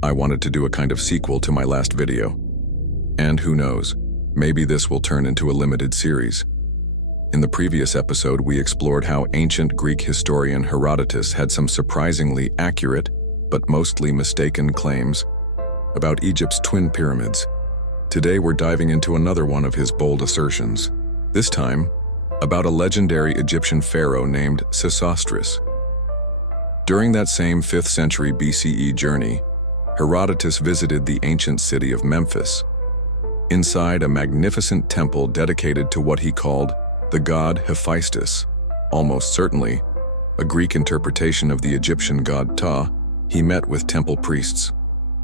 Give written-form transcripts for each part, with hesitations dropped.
I wanted to do a kind of sequel to my last video. And who knows, maybe this will turn into a limited series. In the previous episode, we explored how ancient Greek historian Herodotus had some surprisingly accurate, but mostly mistaken claims about Egypt's twin pyramids. Today we're diving into another one of his bold assertions, this time about a legendary Egyptian pharaoh named Sesostris. During that same 5th century BCE journey, Herodotus visited the ancient city of Memphis. Inside a magnificent temple dedicated to what he called the god Hephaestus, almost certainly a Greek interpretation of the Egyptian god Ptah, he met with temple priests.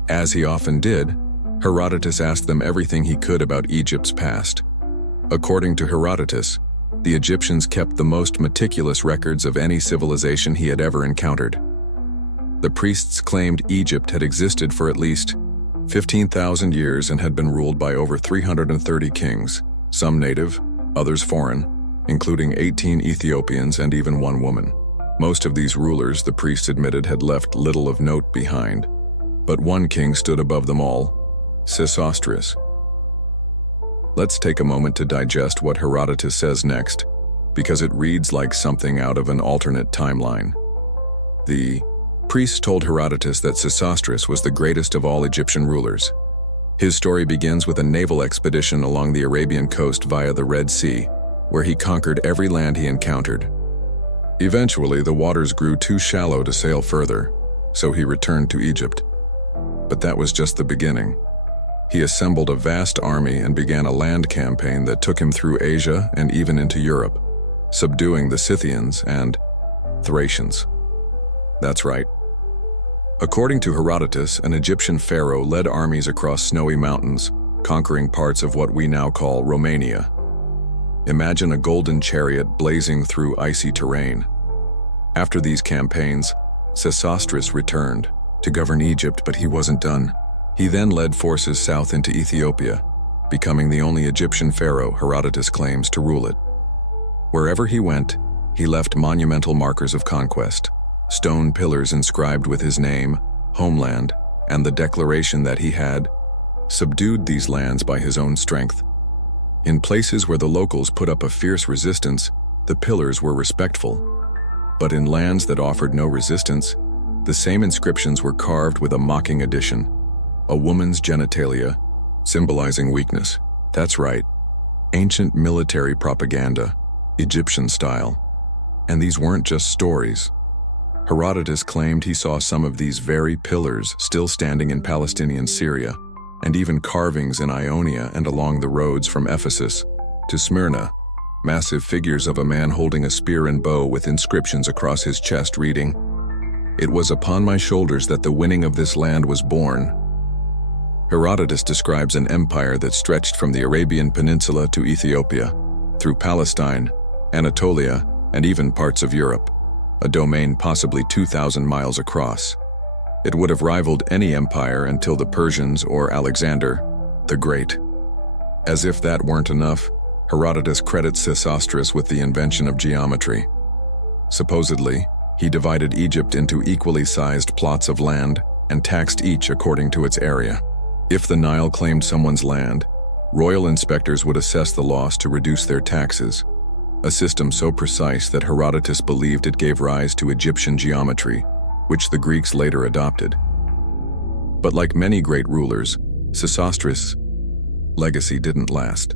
As he often did, Herodotus asked them everything he could about Egypt's past. According to Herodotus, the Egyptians kept the most meticulous records of any civilization he had ever encountered. The priests claimed Egypt had existed for at least 15,000 years and had been ruled by over 330 kings, some native, others foreign, including 18 Ethiopians and even one woman. Most of these rulers, the priests admitted, had left little of note behind, but one king stood above them all, Sesostris. Let's take a moment to digest what Herodotus says next, because it reads like something out of an alternate timeline. The priests told Herodotus that Sesostris was the greatest of all Egyptian rulers. His story begins with a naval expedition along the Arabian coast via the Red Sea, where he conquered every land he encountered. Eventually, the waters grew too shallow to sail further, so he returned to Egypt. But that was just the beginning. He assembled a vast army and began a land campaign that took him through Asia and even into Europe, subduing the Scythians and Thracians. That's right. According to Herodotus, an Egyptian pharaoh led armies across snowy mountains, conquering parts of what we now call Romania. Imagine a golden chariot blazing through icy terrain. After these campaigns, Sesostris returned to govern Egypt, but he wasn't done. He then led forces south into Ethiopia, becoming the only Egyptian pharaoh Herodotus claims to rule it. Wherever he went, he left monumental markers of conquest, stone pillars inscribed with his name, homeland, and the declaration that he had subdued these lands by his own strength. In places where the locals put up a fierce resistance, the pillars were respectful. But in lands that offered no resistance, the same inscriptions were carved with a mocking addition: a woman's genitalia, symbolizing weakness. That's right, ancient military propaganda, Egyptian style. And these weren't just stories. Herodotus claimed he saw some of these very pillars still standing in Palestinian Syria, and even carvings in Ionia and along the roads from Ephesus to Smyrna, massive figures of a man holding a spear and bow with inscriptions across his chest reading, "It was upon my shoulders that the winning of this land was born." Herodotus describes an empire that stretched from the Arabian Peninsula to Ethiopia, through Palestine, Anatolia, and even parts of Europe, a domain possibly 2,000 miles across. It would have rivaled any empire until the Persians or Alexander the Great. As if that weren't enough, Herodotus credits Sesostris with the invention of geometry. Supposedly, he divided Egypt into equally sized plots of land and taxed each according to its area. If the Nile claimed someone's land, royal inspectors would assess the loss to reduce their taxes, a system so precise that Herodotus believed it gave rise to Egyptian geometry, which the Greeks later adopted. But like many great rulers, Sesostris' legacy didn't last.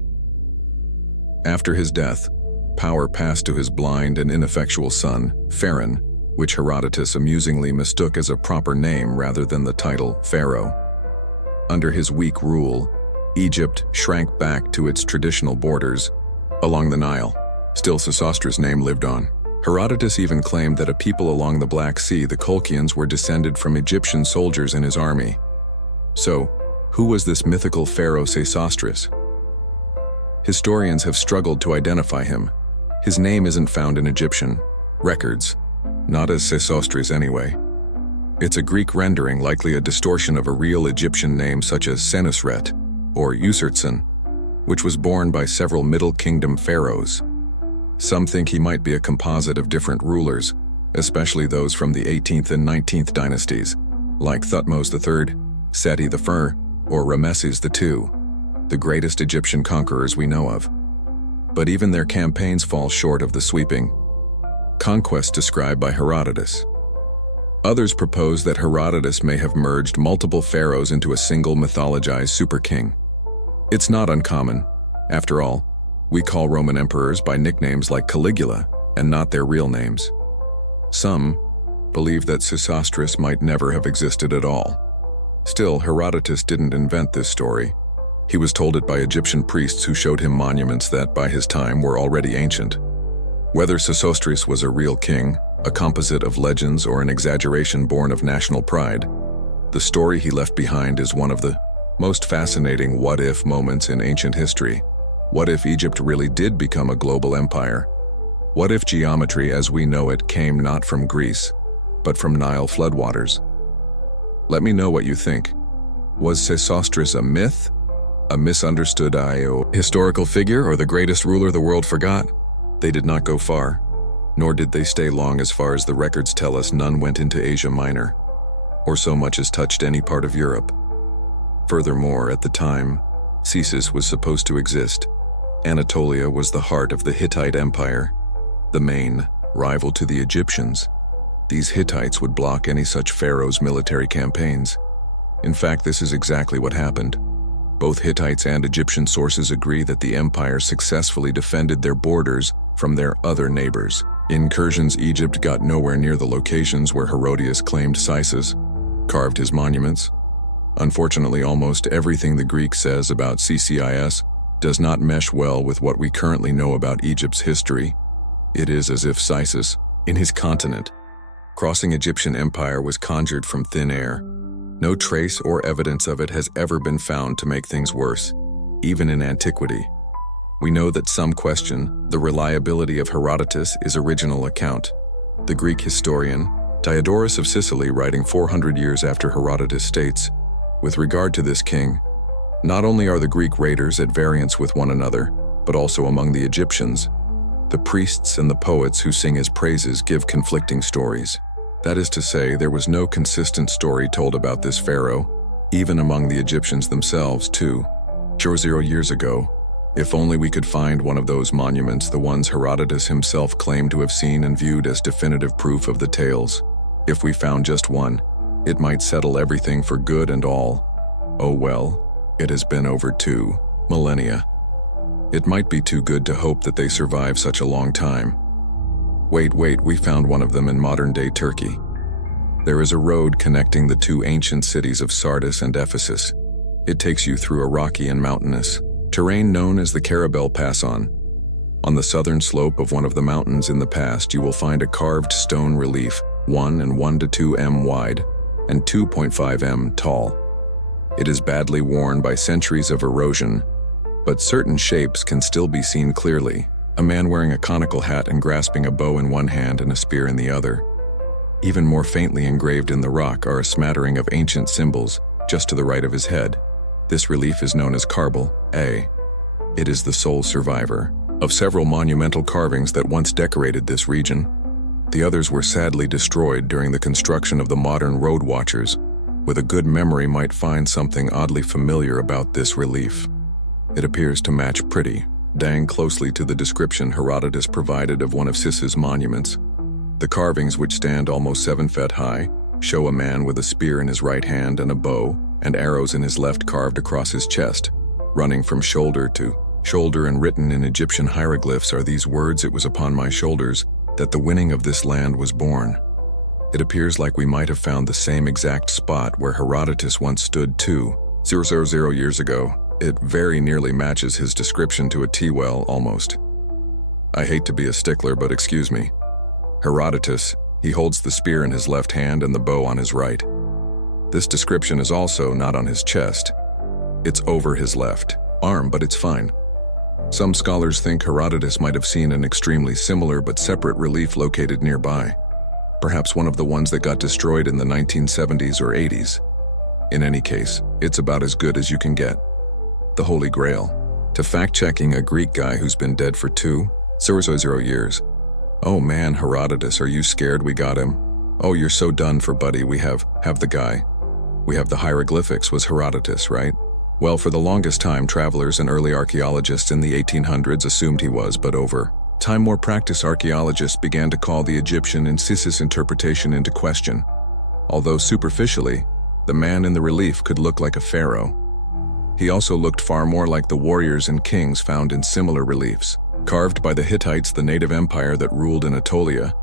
After his death, power passed to his blind and ineffectual son, Pharaoh, which Herodotus amusingly mistook as a proper name rather than the title Pharaoh. Under his weak rule, Egypt shrank back to its traditional borders along the Nile. Still, Sesostris' name lived on. Herodotus even claimed that a people along the Black Sea, the Colchians, were descended from Egyptian soldiers in his army. So, who was this mythical pharaoh Sesostris? Historians have struggled to identify him. His name isn't found in Egyptian records, not as Sesostris anyway. It's a Greek rendering, likely a distortion of a real Egyptian name such as Senusret or Usertsen, which was borne by several Middle Kingdom pharaohs. Some think he might be a composite of different rulers, especially those from the 18th and 19th dynasties, like Thutmose III, Seti I, or Rameses II, the greatest Egyptian conquerors we know of. But even their campaigns fall short of the sweeping conquest described by Herodotus. Others propose that Herodotus may have merged multiple pharaohs into a single mythologized super-king. It's not uncommon. After all, we call Roman emperors by nicknames like Caligula and not their real names. Some believe that Sesostris might never have existed at all. Still, Herodotus didn't invent this story. He was told it by Egyptian priests who showed him monuments that, by his time, were already ancient. Whether Sesostris was a real king, a composite of legends, or an exaggeration born of national pride, the story he left behind is one of the most fascinating what-if moments in ancient history. What if Egypt really did become a global empire? What if geometry as we know it came not from Greece, but from Nile floodwaters? Let me know what you think. Was Sesostris a myth? A misunderstood historical figure, or the greatest ruler the world forgot? They did not go far, nor did they stay long. As far as the records tell us, none went into Asia Minor, or so much as touched any part of Europe. Furthermore, at the time, Cesis was supposed to exist. Anatolia was the heart of the Hittite Empire, the main rival to the Egyptians. These Hittites would block any such pharaoh's military campaigns. In fact, this is exactly what happened. Both Hittites and Egyptian sources agree that the empire successfully defended their borders from their other neighbors. Incursions Egypt got nowhere near the locations where Herodias claimed Cesis, carved his monuments. Unfortunately, almost everything the Greek says about CCIS does not mesh well with what we currently know about Egypt's history. It is as if Cesis, in his continent, crossing Egyptian empire, was conjured from thin air. No trace or evidence of it has ever been found to make things worse, even in antiquity. We know that some question the reliability of Herodotus' original account. The Greek historian Diodorus of Sicily, writing 400 years after Herodotus, states, with regard to this king, not only are the Greek raiders at variance with one another, but also among the Egyptians. The priests and the poets who sing his praises give conflicting stories. That is to say, there was no consistent story told about this pharaoh, even among the Egyptians themselves, too. 0 years ago, if only we could find one of those monuments, the ones Herodotus himself claimed to have seen and viewed as definitive proof of the tales. If we found just one, it might settle everything for good and all. Oh well, it has been over 2 millennia. It might be too good to hope that they survive such a long time. Wait, we found one of them in modern-day Turkey. There is a road connecting the two ancient cities of Sardis and Ephesus. It takes you through a rocky and mountainous terrain known as the Karabel Pass. On the southern slope of one of the mountains in the pass, you will find a carved stone relief, 1 to 2 m wide and 2.5 m tall. It is badly worn by centuries of erosion, but certain shapes can still be seen clearly. A man wearing a conical hat and grasping a bow in one hand and a spear in the other. Even more faintly engraved in the rock are a smattering of ancient symbols just to the right of his head. This relief is known as Karbel A. It is the sole survivor of several monumental carvings that once decorated this region. The others were sadly destroyed during the construction of the modern road watchers. With a good memory might find something oddly familiar about this relief. It appears to match pretty dang closely to the description Herodotus provided of one of Sis's monuments. The carvings, which stand almost 7 feet high, show a man with a spear in his right hand and a bow and arrows in his left carved across his chest, running from shoulder to shoulder, and written in Egyptian hieroglyphs are these words: "It was upon my shoulders that the winning of this land was born." It appears like we might have found the same exact spot where Herodotus once stood 2,000 years ago. It very nearly matches his description to a T-well, almost. I hate to be a stickler, but excuse me. Herodotus, he holds the spear in his left hand and the bow on his right. This description is also not on his chest. It's over his left arm, but it's fine. Some scholars think Herodotus might have seen an extremely similar but separate relief located nearby. Perhaps one of the ones that got destroyed in the 1970s or 80s. In any case, it's about as good as you can get. The Holy Grail. To fact-checking a Greek guy who's been dead for 2,000 years. Oh man, Herodotus, are you scared we got him? Oh, you're so done for, buddy. We have the guy. We have the hieroglyphics. Was Herodotus, right? Well, for the longest time, travelers and early archaeologists in the 1800s assumed he was, but over time, more practiced archaeologists began to call the Egyptian and Isis interpretation into question. Although superficially, the man in the relief could look like a pharaoh, he also looked far more like the warriors and kings found in similar reliefs, carved by the Hittites, the native empire that ruled Anatolia,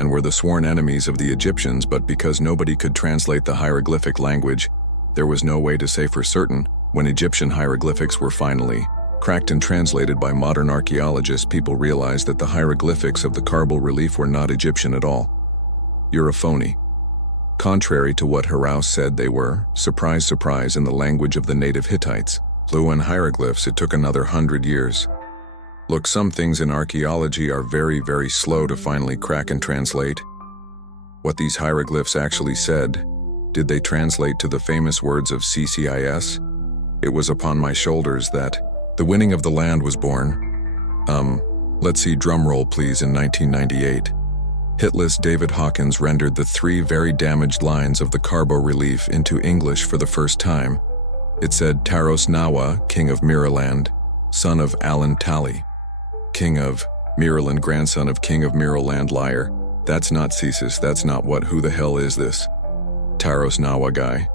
and were the sworn enemies of the Egyptians. But because nobody could translate the hieroglyphic language, there was no way to say for certain. When Egyptian hieroglyphics were finally cracked and translated by modern archaeologists, people realized that the hieroglyphics of the Karbal relief were not Egyptian at all. You're a phony. Contrary to what Pharaohs said they were, surprise, surprise, in the language of the native Hittites, Luan hieroglyphs, it took another 100 years. Look, some things in archaeology are very, very slow to finally crack and translate. What these hieroglyphs actually said, did they translate to the famous words of CCIS? It was upon my shoulders that the winning of the land was born. Let's see, drum roll please. In 1998, hitless David Hawkins rendered the 3 very damaged lines of the Karbo relief into English for the first time. It said, Taros Nawa, king of Miraland, son of Alan Tali, king of Miraland, grandson of king of Miraland. Liar. That's not Cesis, that's not what. Who the hell is this Taros Nawa guy?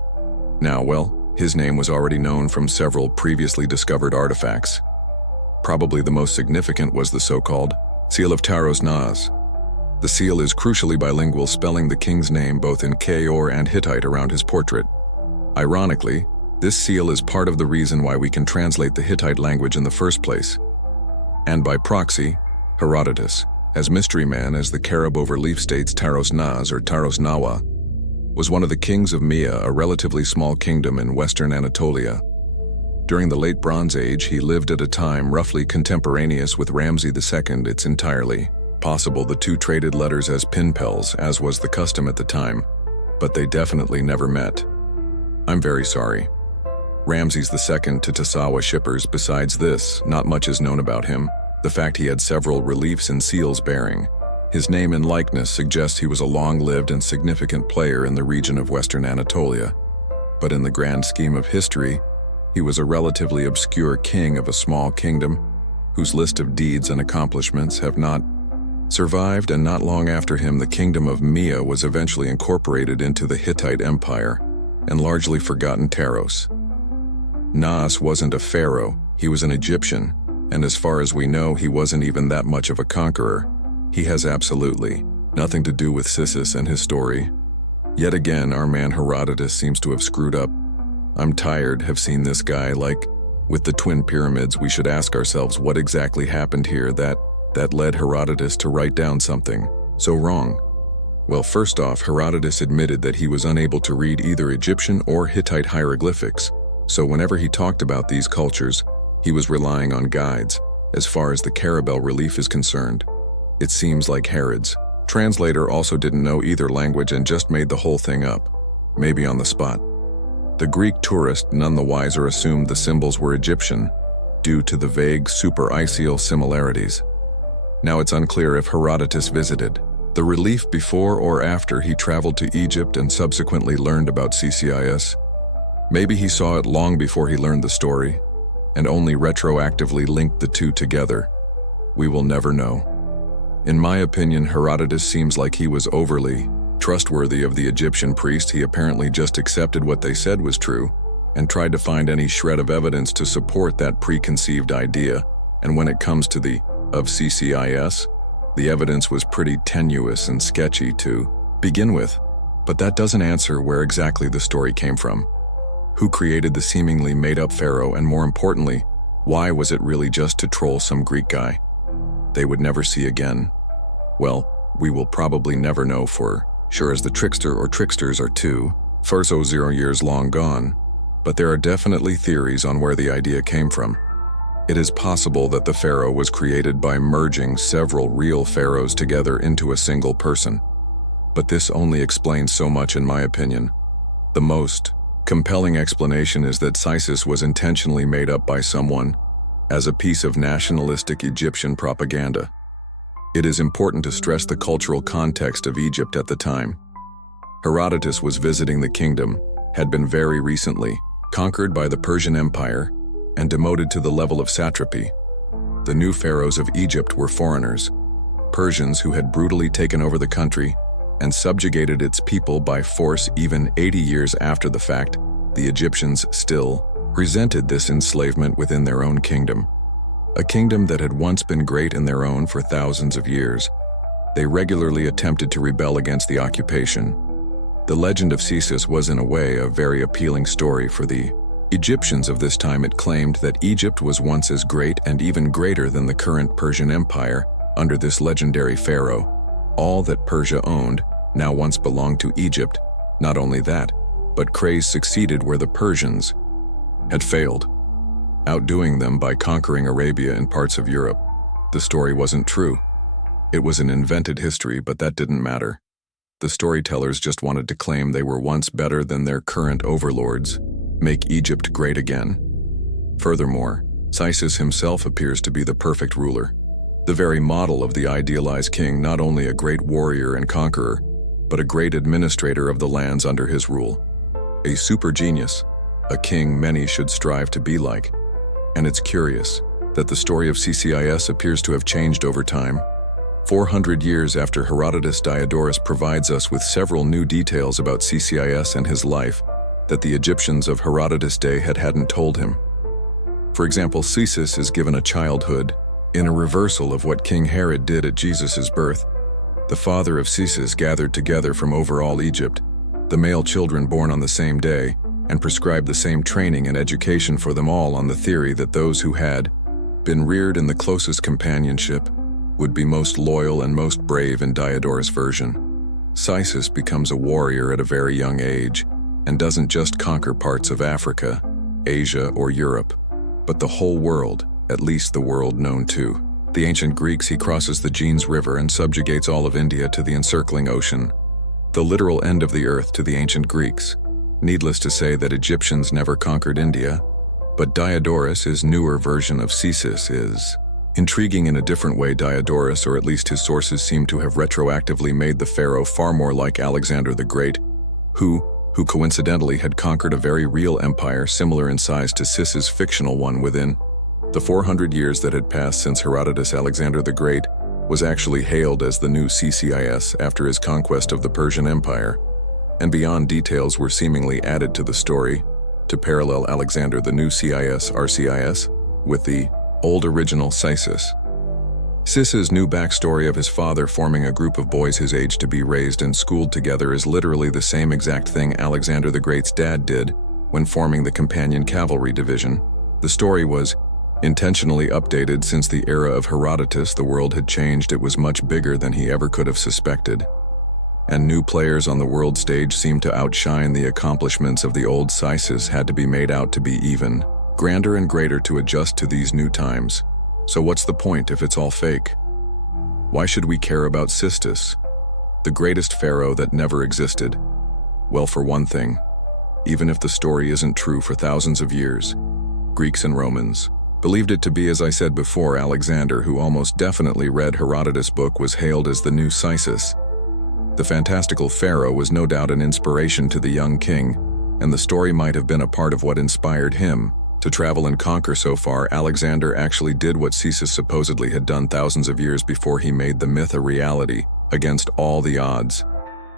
Now, well, his name was already known from several previously discovered artifacts. Probably the most significant was the so-called Seal of Taros Nas. The seal is crucially bilingual, spelling the king's name both in Kayor and Hittite around his portrait. Ironically, this seal is part of the reason why we can translate the Hittite language in the first place. And by proxy, Herodotus, as mystery man, as the Karabo relief states, Taros Nas or Taros Nawa, was one of the kings of Mia, a relatively small kingdom in western Anatolia. During the late Bronze Age, he lived at a time roughly contemporaneous with Ramses II. It's entirely possible the two traded letters as pinpels, as was the custom at the time, but they definitely never met. I'm very sorry. Ramses II to Tasawa shippers. Besides this, not much is known about him. The fact he had several reliefs and seals bearing his name and likeness suggests he was a long-lived and significant player in the region of western Anatolia. But in the grand scheme of history, he was a relatively obscure king of a small kingdom, whose list of deeds and accomplishments have not survived, and not long after him the kingdom of Mia was eventually incorporated into the Hittite Empire and largely forgotten Taros. Nas wasn't a pharaoh, he was an Egyptian, and as far as we know, he wasn't even that much of a conqueror. He has absolutely nothing to do with Sisis and his story. Yet again, our man Herodotus seems to have screwed up. I'm tired, have seen this guy. Like with the Twin Pyramids, we should ask ourselves what exactly happened here that led Herodotus to write down something so wrong. Well, first off, Herodotus admitted that he was unable to read either Egyptian or Hittite hieroglyphics, so whenever he talked about these cultures, he was relying on guides. As far as the Karabel relief is concerned, it seems like Herod's translator also didn't know either language and just made the whole thing up, maybe on the spot. The Greek tourist, none the wiser, assumed the symbols were Egyptian due to the vague super-icial similarities. Now it's unclear if Herodotus visited the relief before or after he traveled to Egypt and subsequently learned about CCIS. Maybe he saw it long before he learned the story and only retroactively linked the two together. We will never know. In my opinion, Herodotus seems like he was overly trustworthy of the Egyptian priest. He apparently just accepted what they said was true and tried to find any shred of evidence to support that preconceived idea. And when it comes to the of CCIS, the evidence was pretty tenuous and sketchy to begin with. But that doesn't answer where exactly the story came from. Who created the seemingly made-up pharaoh, and more importantly, why was it really just to troll some Greek guy they would never see again? Well, we will probably never know for sure, as the trickster or tricksters are too so 0 years long gone, but there are definitely theories on where the idea came from. It is possible that the pharaoh was created by merging several real pharaohs together into a single person. But this only explains so much in my opinion. The most compelling explanation is that Sisis was intentionally made up by someone as a piece of nationalistic Egyptian propaganda. It is important to stress the cultural context of Egypt at the time. Herodotus was visiting the kingdom, had been very recently conquered by the Persian Empire and demoted to the level of satrapy. The new pharaohs of Egypt were foreigners, Persians who had brutally taken over the country and subjugated its people by force. Even 80 years after the fact, the Egyptians still resented this enslavement within their own kingdom. A kingdom that had once been great in their own for thousands of years. They regularly attempted to rebel against the occupation. The legend of Sisis was in a way a very appealing story for the Egyptians of this time. It claimed that Egypt was once as great and even greater than the current Persian Empire under this legendary pharaoh. All that Persia owned now once belonged to Egypt. Not only that, but craze succeeded where the Persians had failed, outdoing them by conquering Arabia and parts of Europe. The story wasn't true. It was an invented history, but that didn't matter. The storytellers just wanted to claim they were once better than their current overlords, make Egypt great again. Furthermore, Sisis himself appears to be the perfect ruler, the very model of the idealized king, not only a great warrior and conqueror, but a great administrator of the lands under his rule. A super genius, a king many should strive to be like. And it's curious that the story of CCIS appears to have changed over time. 400 years after Herodotus, Diodorus provides us with several new details about CCIS and his life that the Egyptians of Herodotus' day hadn't told him. For example, Sisis is given a childhood in a reversal of what King Herod did at Jesus' birth. The father of Sisis gathered together from over all Egypt the male children born on the same day and prescribed the same training and education for them all, on the theory that those who had been reared in the closest companionship would be most loyal and most brave. In Diodorus' version, Sisis becomes a warrior at a very young age and doesn't just conquer parts of Africa, Asia, or Europe, but the whole world, at least the world known to the ancient Greeks. He crosses the Ganges River and subjugates all of India to the encircling ocean, the literal end of the earth to the ancient Greeks. Needless to say that Egyptians never conquered India, but Diodorus' newer version of Sisis is intriguing in a different way. Diodorus, or at least his sources, seem to have retroactively made the pharaoh far more like Alexander the Great, who coincidentally had conquered a very real empire similar in size to Sisis' fictional one. Within the 400 years that had passed since Herodotus, Alexander the Great was actually hailed as the new CCIS after his conquest of the Persian Empire, and beyond details were seemingly added to the story to parallel Alexander the new CIS RCIS with the old original Sisis. Sis's new backstory of his father forming a group of boys his age to be raised and schooled together is literally the same exact thing Alexander the Great's dad did when forming the companion cavalry division. The story was intentionally updated since the era of Herodotus. The world had changed. It was much bigger than he ever could have suspected. And new players on the world stage seemed to outshine the accomplishments of the old Sisis. Had to be made out to be even grander and greater to adjust to these new times. So what's the point if it's all fake? Why should we care about Sisis, the greatest pharaoh that never existed? Well, for one thing, even if the story isn't true for thousands of years, Greeks and Romans believed it to be. As I said before, Alexander, who almost definitely read Herodotus' book, was hailed as the new Sisis. The fantastical pharaoh was no doubt an inspiration to the young king, and the story might have been a part of what inspired him to travel and conquer. So far, Alexander actually did what Sisis supposedly had done thousands of years before. He made the myth a reality against all the odds.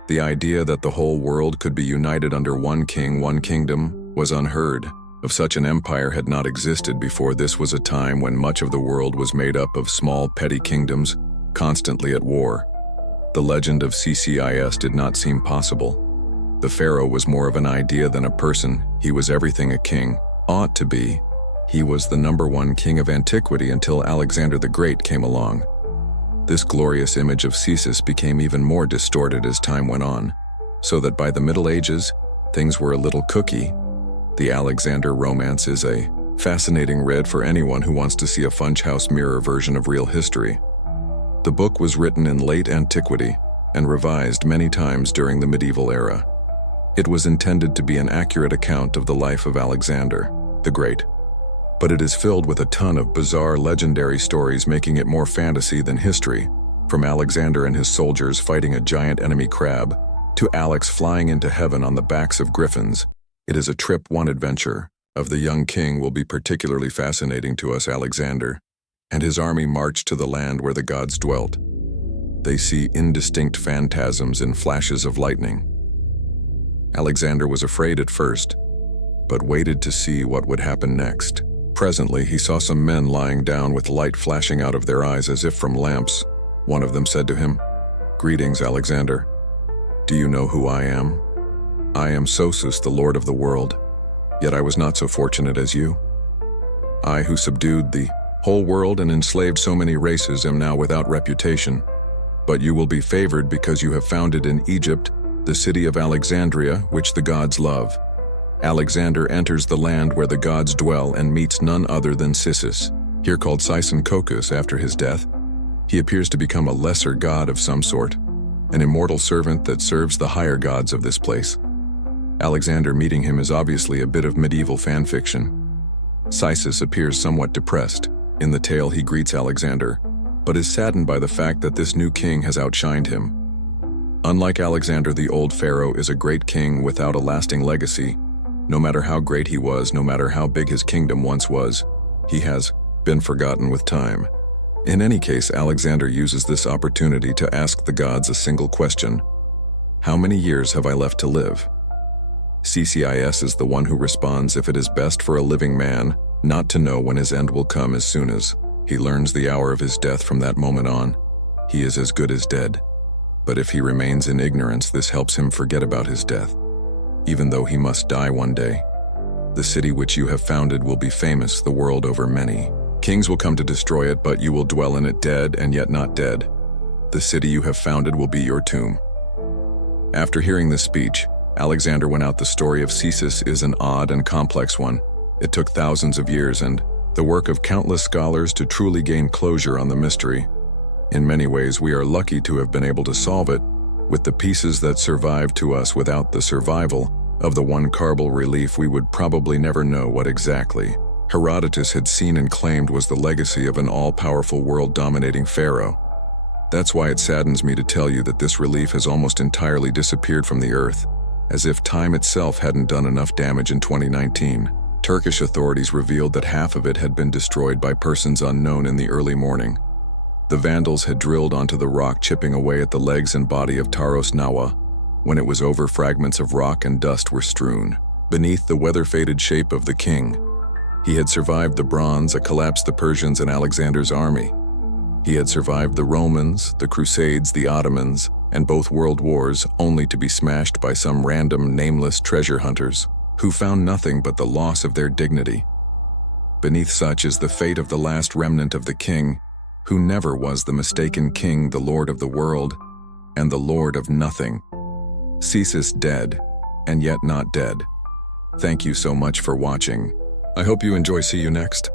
The idea that the whole world could be united under one king, one kingdom, was unheard of. Such an empire had not existed before. This was a time when much of the world was made up of small, petty kingdoms, constantly at war. The legend of CCIS did not seem possible. The pharaoh was more of an idea than a person. He was everything a king ought to be. He was the #1 king of antiquity until Alexander the Great came along. This glorious image of Sisis became even more distorted as time went on, so that by the Middle Ages, things were a little cookie. The Alexander romance is a fascinating read for anyone who wants to see a Funchhouse mirror version of real history. The book was written in late antiquity and revised many times during the medieval era. It was intended to be an accurate account of the life of Alexander the Great, but it is filled with a ton of bizarre legendary stories, making it more fantasy than history, from Alexander and his soldiers fighting a giant enemy crab, to Alex flying into heaven on the backs of griffins, It is a trip, one adventure of the young king will be particularly fascinating to us. Alexander and his army marched to the land where the gods dwelt. They see indistinct phantasms in flashes of lightning. Alexander was afraid at first, but waited to see what would happen next. Presently, he saw some men lying down with light flashing out of their eyes as if from lamps. One of them said to him, "Greetings, Alexander. Do you know who I am? I am Sosus, the Lord of the world. Yet I was not so fortunate as you. I, who subdued the whole world and enslaved so many races, am now without reputation. But you will be favored because you have founded in Egypt the city of Alexandria, which the gods love. Alexander enters the land where the gods dwell and meets none other than Sisis, here called Sison Kokus after his death. He appears to become a lesser god of some sort, an immortal servant that serves the higher gods of this place. Alexander meeting him is obviously a bit of medieval fan fiction. Sisis appears somewhat depressed. In the tale he greets Alexander, but is saddened by the fact that this new king has outshined him. Unlike Alexander, the old pharaoh is a great king without a lasting legacy. No matter how great he was, no matter how big his kingdom once was, he has been forgotten with time. In any case, Alexander uses this opportunity to ask the gods a single question: how many years have I left to live? CCIS is the one who responds if it is best for a living man not to know when his end will come. As soon as he learns the hour of his death, from that moment on, he is as good as dead. But if he remains in ignorance, this helps him forget about his death, even though he must die one day. The city which you have founded will be famous the world over. Many kings will come to destroy it, but you will dwell in it, dead and yet not dead. The city you have founded will be your tomb." After hearing this speech, Alexander went out. The story of Sisis is an odd and complex one. It took thousands of years and the work of countless scholars to truly gain closure on the mystery. In many ways, we are lucky to have been able to solve it with the pieces that survived to us. Without the survival of the one carbal relief, we would probably never know what exactly Herodotus had seen and claimed was the legacy of an all-powerful world-dominating pharaoh. That's why it saddens me to tell you that this relief has almost entirely disappeared from the earth, as if time itself hadn't done enough damage. In 2019, Turkish authorities revealed that half of it had been destroyed by persons unknown in the early morning. The Vandals had drilled onto the rock, chipping away at the legs and body of Taros Nawa. When it was over, fragments of rock and dust were strewn beneath the weather-faded shape of the king. He had survived the Bronze, collapsed the Persians and Alexander's army. He had survived the Romans, the Crusades, the Ottomans, and both world wars, only to be smashed by some random, nameless treasure hunters who found nothing but the loss of their dignity. Beneath such is the fate of the last remnant of the king, who never was the mistaken king, the lord of the world, and the lord of nothing. Sisis dead, and yet not dead. Thank you so much for watching. I hope you enjoy. See you next.